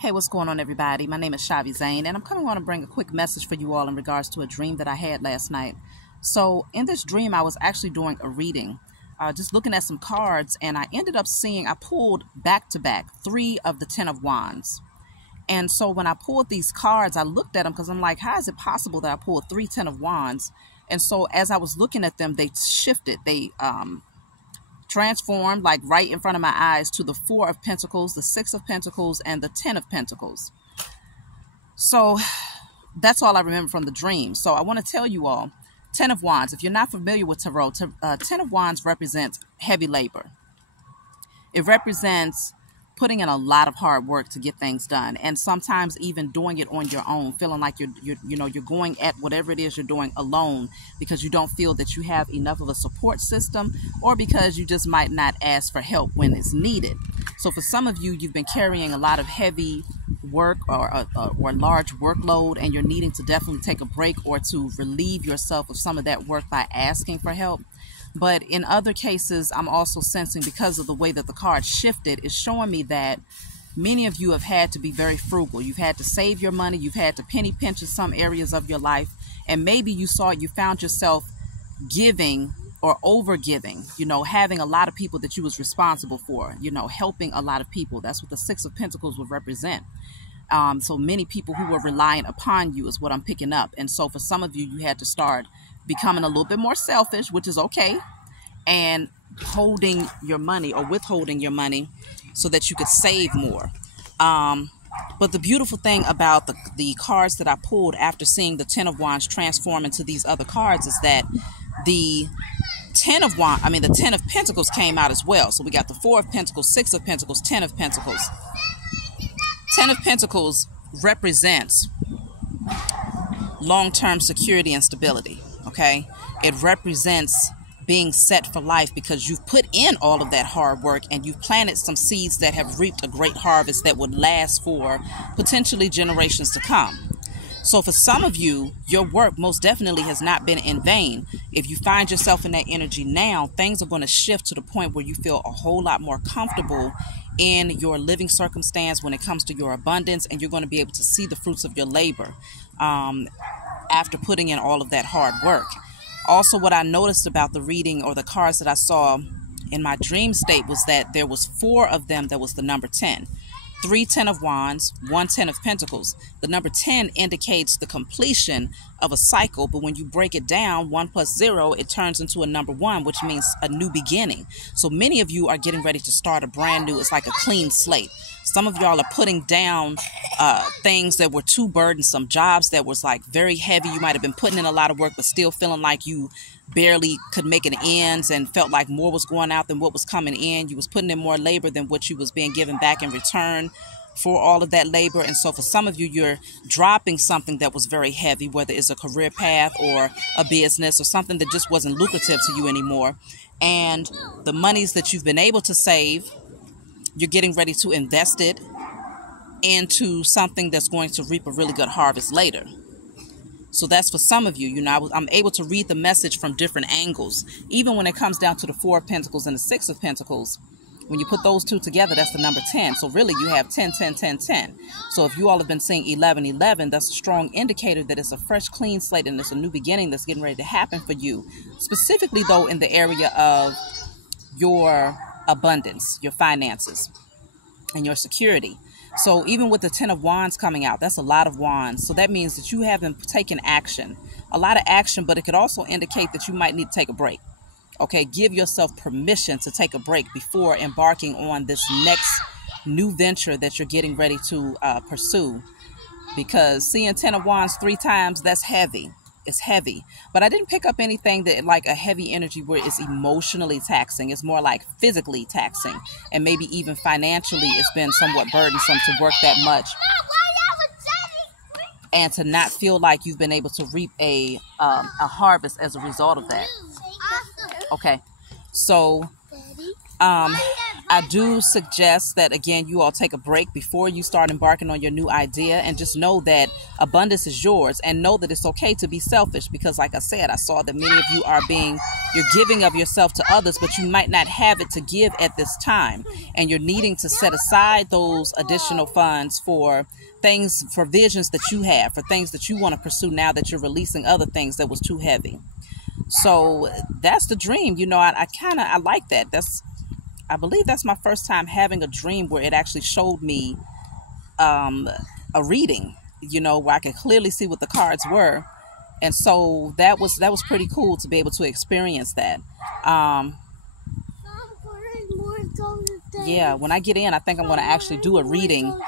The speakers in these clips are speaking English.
Hey, what's going on, everybody? My name is Shavi Zane, and I'm coming on to bring a quick message for you all in regards to a dream that I had last night. So in this dream, I was actually doing a reading, just looking at some cards, and I ended up seeing, I pulled back to back 3 of the 10 of Wands. And so when I pulled these cards, I looked at them because I'm like, how is it possible that I pulled 3 10 of Wands? And so as I was looking at them, they shifted. They transformed like right in front of my eyes to the 4 of Pentacles, the 6 of Pentacles, and the 10 of Pentacles. So that's all I remember from the dream. So I want to tell you all, 10 of Wands, if you're not familiar with Tarot, 10 of Wands represents heavy labor. It represents putting in a lot of hard work to get things done, and sometimes even doing it on your own, feeling like you're going at whatever it is you're doing alone because you don't feel that you have enough of a support system, or because you just might not ask for help when it's needed. So for some of you, you've been carrying a lot of heavy work or large workload, and you're needing to definitely take a break or to relieve yourself of some of that work by asking for help. But in other cases, I'm also sensing, because of the way that the card shifted, is showing me that many of you have had to be very frugal. You've had to save your money. You've had to penny pinch in some areas of your life. And maybe you found yourself giving or over giving, having a lot of people that you was responsible for, helping a lot of people. That's what the 6 of Pentacles would represent. So many people who were relying upon you is what I'm picking up. And so for some of you, you had to start becoming a little bit more selfish, which is okay, and holding your money or withholding your money so that you could save more. But the beautiful thing about the cards that I pulled after seeing the 10 of Wands transform into these other cards is that the 10 of Pentacles came out as well. So we got the 4 of Pentacles, 6 of Pentacles, 10 of Pentacles. 10 of Pentacles represents long-term security and stability. Okay, it represents being set for life because you've put in all of that hard work and you've planted some seeds that have reaped a great harvest that would last for potentially generations to come. So for some of you, your work most definitely has not been in vain. If you find yourself in that energy now, things are going to shift to the point where you feel a whole lot more comfortable in your living circumstance when it comes to your abundance, and you're going to be able to see the fruits of your labor after putting in all of that hard work. Also, what I noticed about the reading or the cards that I saw in my dream state was that there was 4 of them that was the number 10. 3 10 of Wands, 1 10 of Pentacles. The number 10 indicates the completion of a cycle, but when you break it down, 1 plus 0, it turns into a number 1, which means a new beginning. So many of you are getting ready to start a brand new, it's like a clean slate. Some of y'all are putting down things that were too burdensome, jobs that was like very heavy. You might have been putting in a lot of work, but still feeling like you barely could make it ends and felt like more was going out than what was coming in. You was putting in more labor than what you was being given back in return for all of that labor. And so for some of you, you're dropping something that was very heavy, whether it's a career path or a business or something that just wasn't lucrative to you anymore. And the monies that you've been able to save, you're getting ready to invest it into something that's going to reap a really good harvest later. So that's for some of you. I'm able to read the message from different angles. Even when it comes down to the 4 of Pentacles and the 6 of Pentacles, when you put those two together, that's the number 10. So really you have 10, 10, 10, 10. So if you all have been seeing 11, 11, that's a strong indicator that it's a fresh, clean slate and it's a new beginning that's getting ready to happen for you. Specifically, though, in the area of your abundance, your finances, and your security. So even with the 10 of Wands coming out, that's a lot of wands. So that means that you haven't taken action, a lot of action, but it could also indicate that you might need to take a break. Okay, give yourself permission to take a break before embarking on this next new venture that you're getting ready to pursue. Because seeing 10 of Wands 3 times, that's heavy. It's heavy. But I didn't pick up anything that like a heavy energy where it's emotionally taxing. It's more like physically taxing. And maybe even financially it's been somewhat burdensome to work that much. And to not feel like you've been able to reap a harvest as a result of that. Okay. So I do suggest that, again, you all take a break before you start embarking on your new idea, and just know that abundance is yours, and know that it's okay to be selfish, because like I said, I saw that many of you you're giving of yourself to others, but you might not have it to give at this time, and you're needing to set aside those additional funds for things, for visions that you have, for things that you want to pursue now that you're releasing other things that was too heavy. So that's the dream. I like that. I believe that's my first time having a dream where it actually showed me a reading, where I could clearly see what the cards were. And so that was pretty cool to be able to experience that. Yeah, when I get in, I think I'm going to actually do a reading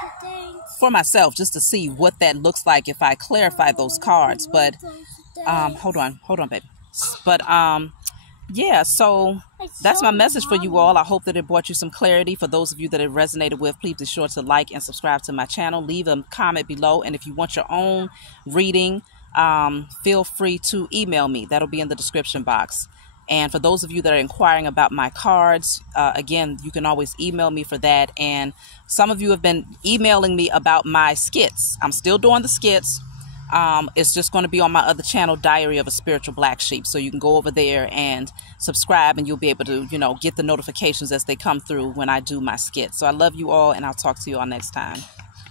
for myself just to see what that looks like if I clarify those cards. But hold on, baby. But yeah, so that's my message for you all. I hope that it brought you some clarity. For those of you that it resonated with, please be sure to like and subscribe to my channel. Leave a comment below. And if you want your own reading, feel free to email me. That'll be in the description box. And for those of you that are inquiring about my cards, again, you can always email me for that. And some of you have been emailing me about my skits. I'm still doing the skits. It's just going to be on my other channel, Diary of a Spiritual Black Sheep. So you can go over there and subscribe, and you'll be able to, get the notifications as they come through when I do my skits. So I love you all, and I'll talk to you all next time.